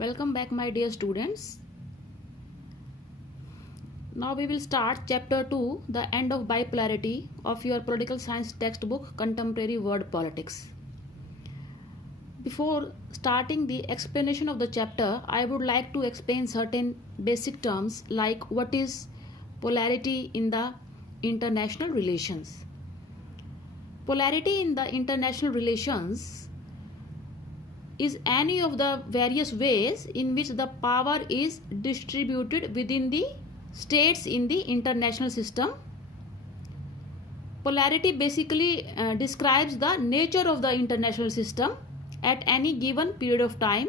Welcome back, my dear students. Now we will start chapter 2, the end of bipolarity of your political science textbook, Contemporary World Politics. Before starting the explanation of the chapter, I would like to explain certain basic terms like what is polarity in the international relations. Polarity in the international relations is any of the various ways in which the power is distributed within the states in the international system. Polarity basically describes the nature of the international system at any given period of time.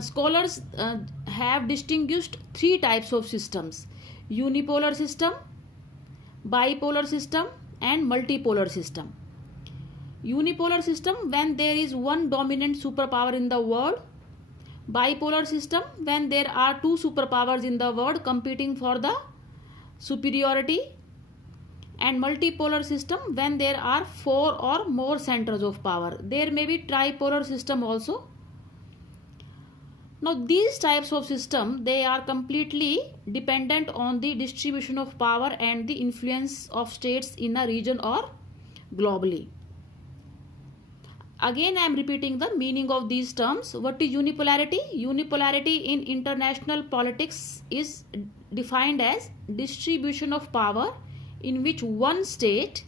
Scholars have distinguished three types of systems: unipolar system, bipolar system, and multipolar system. Unipolar system when there is one dominant superpower in the world. Bipolar system when there are two superpowers in the world competing for the superiority. And multipolar system when there are four or more centers of power. There may be tripolar system also. Now these types of system, they are completely dependent on the distribution of power and the influence of states in a region or globally. Again, I am repeating the meaning of these terms. What is unipolarity? Unipolarity in international politics is defined as distribution of power in which one state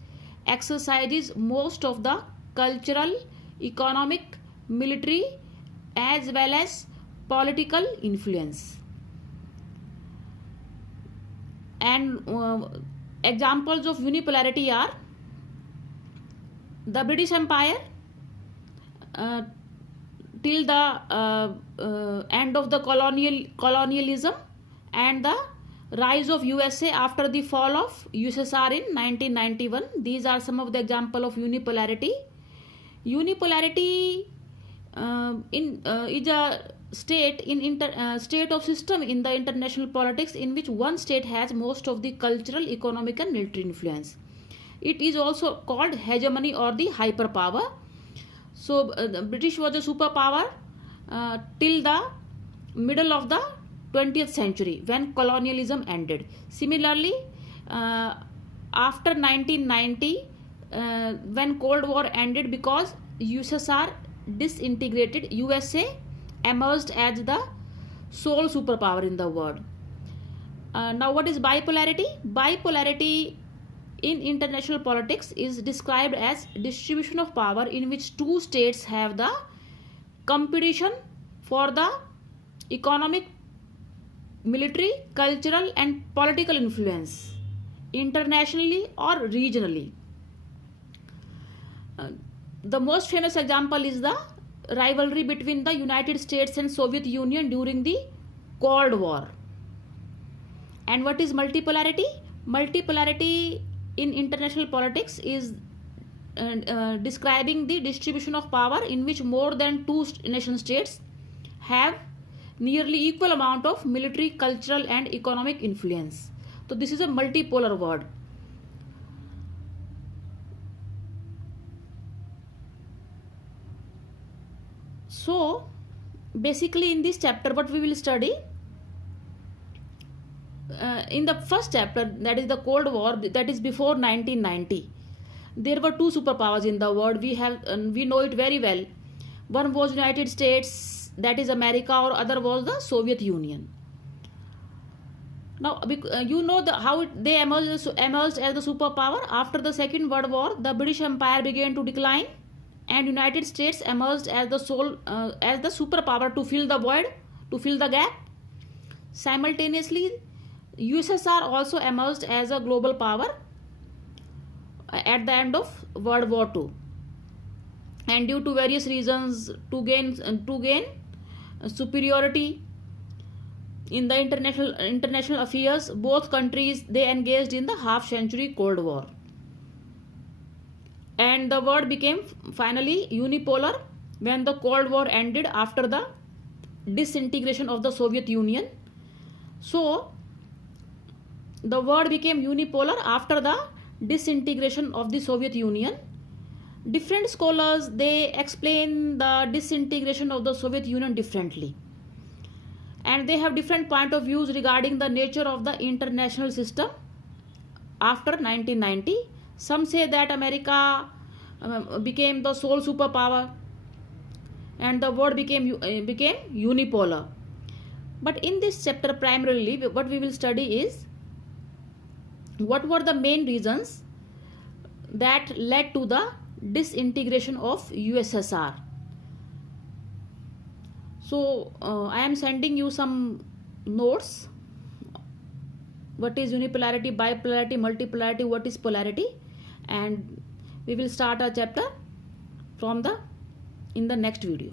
exercises most of the cultural, economic, military, as well as political influence. And examples of unipolarity are the British Empire till the end of the colonialism, and the rise of USA after the fall of USSR in 1991. These are some of the example of unipolarity. Unipolarity is a state of system in the international politics in which one state has most of the cultural, economic, and military influence. It is also called hegemony or the hyperpower. So the British was a superpower till the middle of the 20th century when colonialism ended. Similarly, after 1990, when Cold War ended, because USSR disintegrated, USA emerged as the sole superpower in the world. Now what is bipolarity? Bipolarity in international politics is described as distribution of power in which two states have the competition for the economic, military, cultural, and political influence internationally or regionally. The most famous example is the rivalry between the United States and Soviet Union during the Cold War. And what is multipolarity? Multipolarity in international politics is describing the distribution of power in which more than two nation states have nearly equal amount of military, cultural, and economic influence. So this is a multipolar word. So basically in this chapter what we will study, in the first chapter, that is the Cold War, that is before 1990, there were two superpowers in the world. We know it very well. One was United States, that is America, or other was the Soviet Union. Now you know how they emerged as the superpower. After the Second World War, the British Empire began to decline, and United States emerged as the superpower to fill the void, to fill the gap. Simultaneously, USSR also emerged as a global power at the end of World War II, and due to various reasons, to gain superiority in the international affairs, both countries, they engaged in the half-century Cold War, and the world became finally unipolar when the Cold War ended after the disintegration of the Soviet Union. So the world became unipolar after the disintegration of the Soviet Union. Different scholars, they explain the disintegration of the Soviet Union differently, and they have different point of views regarding the nature of the international system after 1990. Some say that America became the sole superpower and the world became unipolar. But in this chapter, primarily what we will study is what were the main reasons that led to the disintegration of USSR. So I am sending you some notes. What is unipolarity, bipolarity, multipolarity, what is polarity, and we will start our chapter from the in the next video.